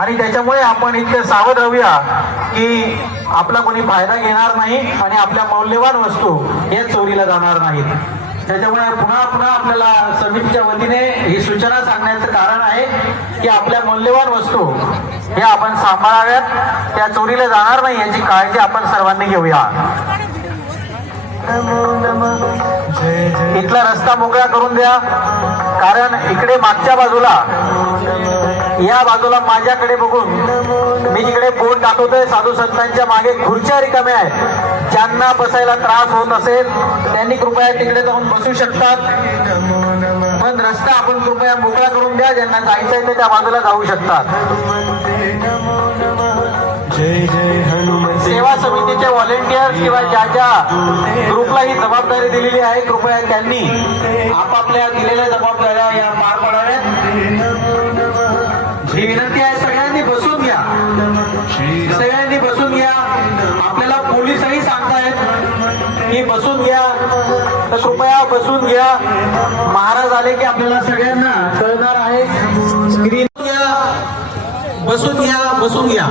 आणि त्याच्यामुळे आपण इतके सावध राहूया की आपला कोणी फायदा घेणार नाही आणि आपल्या मौल्यवान वस्तू या चोरीला जाणार नाहीत। त्याच्यामुळे पुन्हा पुन्हा आपल्याला समितीच्या वतीने ही सूचना सांगण्याचं कारण आहे की आपल्या मौल्यवान वस्तू या आपण सांभाळाव्यात, त्या चोरीला जाणार नाही याची काळजी आपण सर्वांनी घेऊया। इथला रस्ता मोकळा करून द्या, कारण इकडे मागच्या बाजूला या बाजूला माझ्याकडे बघून मी जिकडे बोट दाखवतोय साधू संतांच्या मागे खुर्च्या रिकाम्या आहेत। ज्यांना बसायला त्रास होत असेल त्यांनी कृपया तिकडे जाऊन बसू शकतात, पण रस्ता आपण कृपया मोकळा करून द्या। ज्यांना जायचं आहे ते त्या बाजूला जाऊ शकतात। सेवा समितीचे व्हॉलेंटियर्स किंवा ज्या ज्या ग्रुपला ही जबाबदारी दिलेली आहे कृपया त्यांनी आपापल्या दिलेल्या जबाबदाऱ्या या पार पाडाव्यात। ही विनंती आहे, सगळ्यांनी बसून घ्या, सगळ्यांनी बसून घ्या। आपल्याला पोलीसही सांगतायत की बसून घ्या, तर कृपया बसून घ्या। महाराज आले की आपल्याला सगळ्यांना कळणार आहे। स्क्रीन घ्या, बसून घ्या, बसून घ्या।